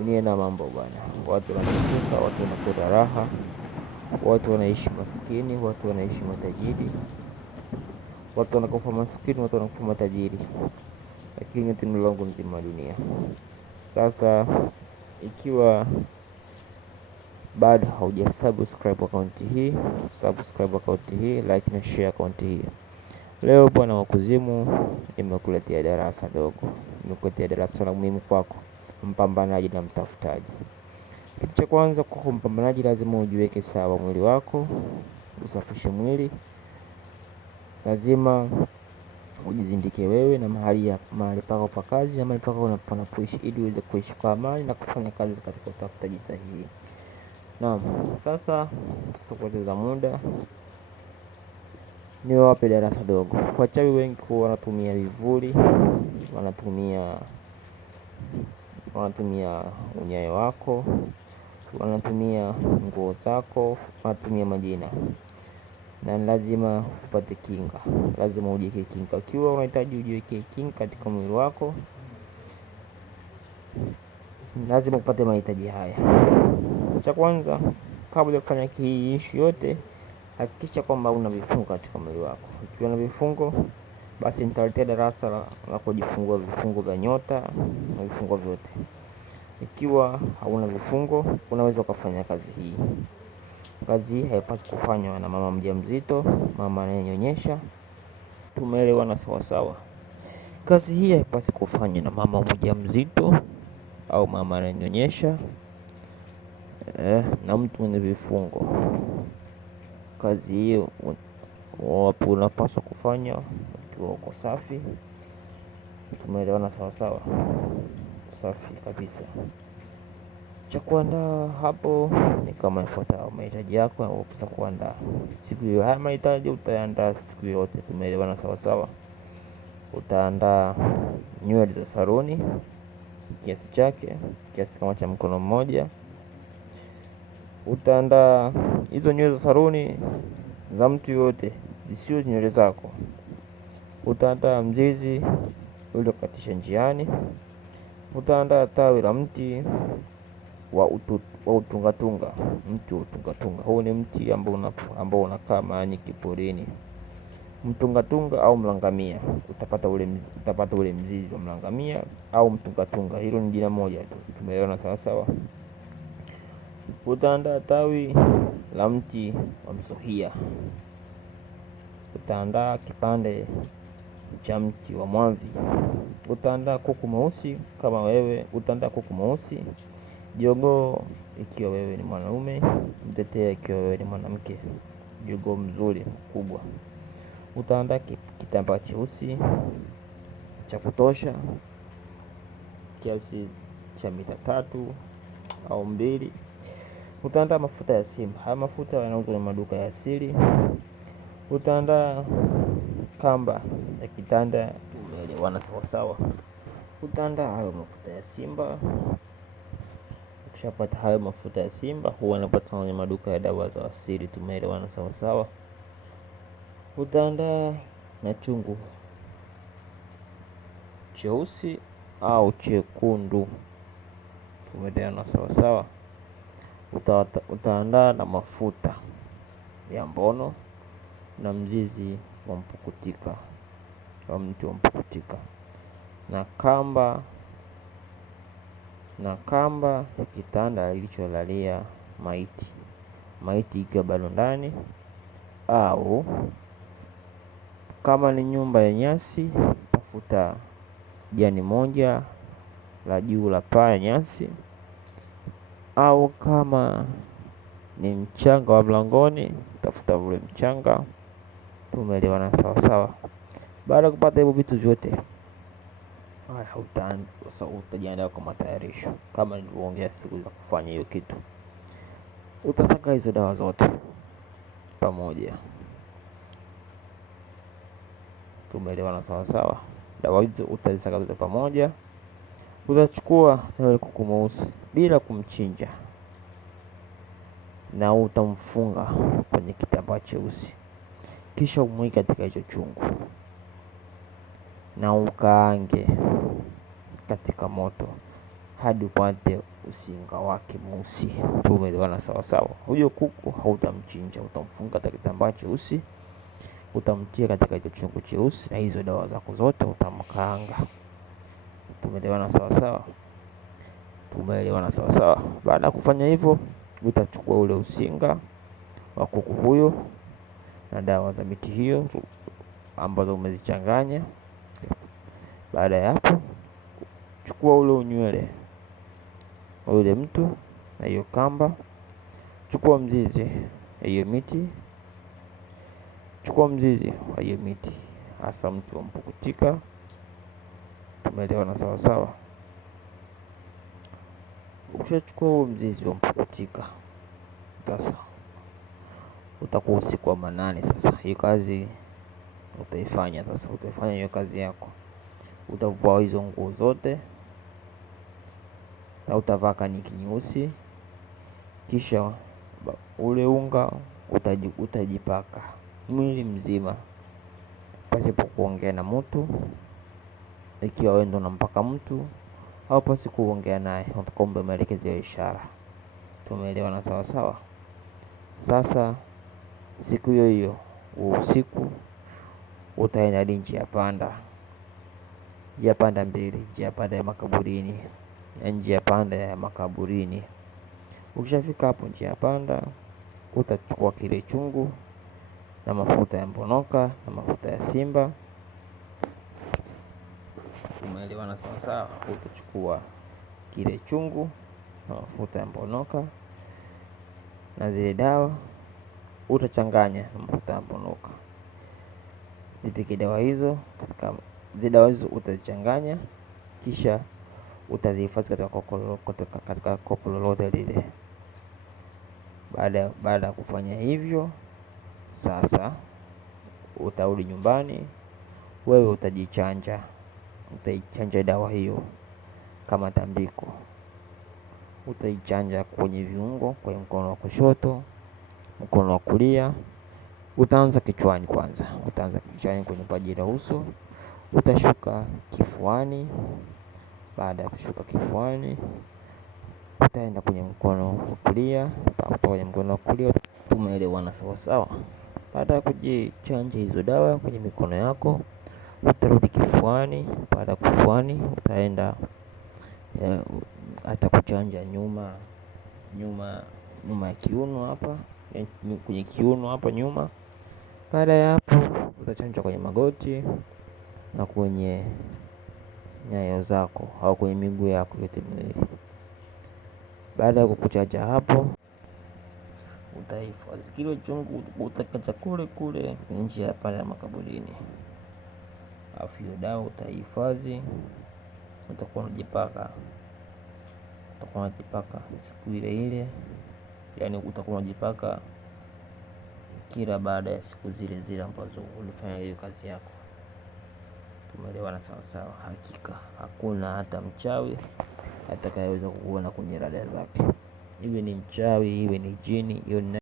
Dunia na mambo bwana, watu wanateseka, watu wanapata raha, watu wanaishi maskini, watu wanaishi matajiri, watu wanakufa maskini, watu wanakufa matajiri, lakini tendo langu nzima dunia. Sasa ikiwa bado haujasubscribe account hii, subscribe account hii, like na share account hii. Leo bwana wakuzimu, nimekuletea darasa dogo, nimekuletea darasa la muhimu kwako, mpambanaji na mtafutaji. Kitu cha kwanza, kwa mpambanaji lazima ujiweke sawa mwili wako, usafishe mwili. Lazima ujizindike wewe na mahali pako pa kazi na mahali pako unapoishi, ili uweze kuishi kwa amani na kufanya kazi katika utafutaji sahihi. Naam, sasa tusipoteza muda, niwape darasa dogo. Wachawi wengi wanatumia vivuli, wanatumia unyayo wako, wanatumia nguo zako, wanatumia majina. Na lazima upate kinga, lazima ujiweke kinga. Ukiwa unahitaji ujiweke kinga katika mwili wako, lazima upate mahitaji haya. Cha kwanza, kabla ya kufanya hii issue yote, hakikisha kwamba una vifungo katika mwili wako. Ukiwa na vifungo, basi nitaletea darasa la kujifungua vifungo vya nyota na vifungo vyote. Ikiwa hauna vifungo, unaweza kufanya kazi hii. Kazi hii haipaswi kufanywa na mama mjamzito, mama anayenyonyesha. Tumeelewana sawa sawa? Kazi hii haipaswi kufanywa na mama mjamzito au mama anayenyonyesha na mtu mwenye vifungo. Kazi hiyo unapaswa kufanya ukiwa uko safi. Tumeelewana sawa sawa? Safi kabisa. Cha kuandaa hapo ni kama ifuatavyo. Mahitaji yako unapaswa kuandaa siku hiyo. Haya mahitaji utaandaa siku yote. Tumeelewana sawa sawa? Utaandaa nywele za saruni kiasi chake, kiasi kama cha mkono mmoja. Utaandaa hizo nywele za saruni za mtu yote, zisiwe nywele zako. Utaandaa mzizi ule katisha njiani. Utaandaa tawi la mti wa utungatunga. Mti wa utungatunga, huu ni mti ambao unakaa mahali kiporini. Mtungatunga au mlangamia, utapata ule mzizi wa mlangamia au mtungatunga, hilo ni jina moja tu. Tumeelewana sawa sawa? Utaandaa tawi la mti wa msohia. Utaandaa kipande cha mti wa mwamvi. Utaandaa kuku mweusi kama wewe, utaandaa kuku mweusi. Jogoo ikiwa wewe ni mwanaume, mtetea ikiwa wewe ni mwanamke. Jogoo mzuri mkubwa. Utaandaa kitambaa cheusi cha kutosha, kiasi cha mita 3 au 2. Utaandaa mafuta ya simba. Haya mafuta yanauzwa kwenye maduka ya asili. Utaandaa kamba ya kitanda. Tumeelewana sawa sawa? Utaandaa hayo mafuta ya simba. Ukishapata hayo mafuta ya simba, huwa yanapata kwenye maduka ya dawa za asili. Tumeelewana sawa sawa? Utaandaa na chungu cheusi au chekundu. Tumeelewana sawa sawa? Utaandaa na mafuta ya mbono na mzizi wa mpukutika, wa mti wa mpukutika, na kamba ya kitanda ilicholalia maiti ikiwa bado ndani, au kama ni nyumba ya nyasi, tafuta jani moja la juu la paa ya nyasi, au kama ni mchanga wa mlangoni, tafuta ule mchanga. Tumeelewana sawa sawa? Baada ya kupata hivyo vitu vyote, utajiandaa kwa matayarisho kama nilivyoongea siku za kufanya hiyo kitu. Utasaka hizo dawa zote pamoja. Tumeelewana sawa sawa? Dawa hizo utazisaka zote pamoja. Utachukua na kuku mweusi bila kumchinja, na utamfunga kwenye kitambaa cheusi, kisha umweke katika hicho chungu na ukaange katika moto hadi upate usinga wake mweusi. Tumeelewana sawa sawa? Huyo kuku hautamchinja, utamfunga katika kitambaa cheusi, utamtia katika hicho chungu cheusi, na hizo dawa zako zote utamkaanga. Tumeelewana sawa sawa? Tumeelewana sawa sawa? Baada ya kufanya hivyo, utachukua ule usinga wa kuku huyo na dawa za miti hiyo ambazo umezichanganya. Baada ya hapo, chukua ule unywele wa ule mtu na hiyo kamba, chukua mzizi hiyo miti, chukua mzizi wa hiyo miti, hasa mti wa mpukutika. Tumeelewana sawa sawa? Ukishachukua huo mzizi wa mpukutika, sasa utakuwa usiku wa manane. Sasa hii kazi utaifanya, sasa utaifanya hiyo kazi yako. Utavua hizo nguo zote na utavaa kaniki nyeusi, kisha ule unga utajipaka mwili mzima pasipo kuongea na mtu. Ikiwa wewe ndo unampaka mtu au pasi kuongea naye, utakomba maelekezo ya ishara. Tumeelewana sawa sawa? Sasa siku hiyo hiyo usiku utaenda hadi njia panda mbili, njia panda ya makaburini na njia panda ya makaburini. Ukishafika hapo njia panda, utachukua kile chungu na mafuta ya mbonoka na mafuta ya simba. Umeelewana sawa sawa? Utachukua kile chungu na mafuta ya mbonoka na zile dawa, utachanganya na mafuta ya mbonoka. Zipike dawa hizo katika zile dawa hizo, utazichanganya kisha utazihifadhi katika kopo lolote lile. Baada ya kufanya hivyo, sasa utarudi nyumbani, wewe utajichanja. Utaichanja dawa hiyo kama tambiko. Utaichanja kwenye viungo, kwenye mkono wa kushoto, mkono wa kulia. Utaanza kichwani kwanza. Utaanza kichwani kwenye paji la uso, utashuka kifuani. Baada ya kushuka kifuani, utaenda kwenye mkono wa kulia, kwenye mkono wa kulia. Tumeelewana sawa sawa? Baada ya kujichanja hizo dawa kwenye mikono yako, utarudi kifuani. Baada ya kifuani, utaenda hata kuchanja nyuma ya kiuno hapa, kwenye kiuno hapa nyuma. Baada ya hapo, utachanja kwenye magoti na kwenye nyayo zako au kwenye miguu yako yote miwili. Baada ya kukuchanja hapo, utahifadhi kile chungu, utakacha kule nje ya pale makaburini. Afu hiyo dawa utahifadhi, utakuwa unajipaka siku ile, yani utakuwa unajipaka kila baada ya siku zile ambazo ulifanya hiyo kazi yako. Tumeelewana sawa sawa? Hakika hakuna hata mchawi atakayeweza kukuona kwenye rada zake, iwe ni mchawi, iwe ni jini, iwe ni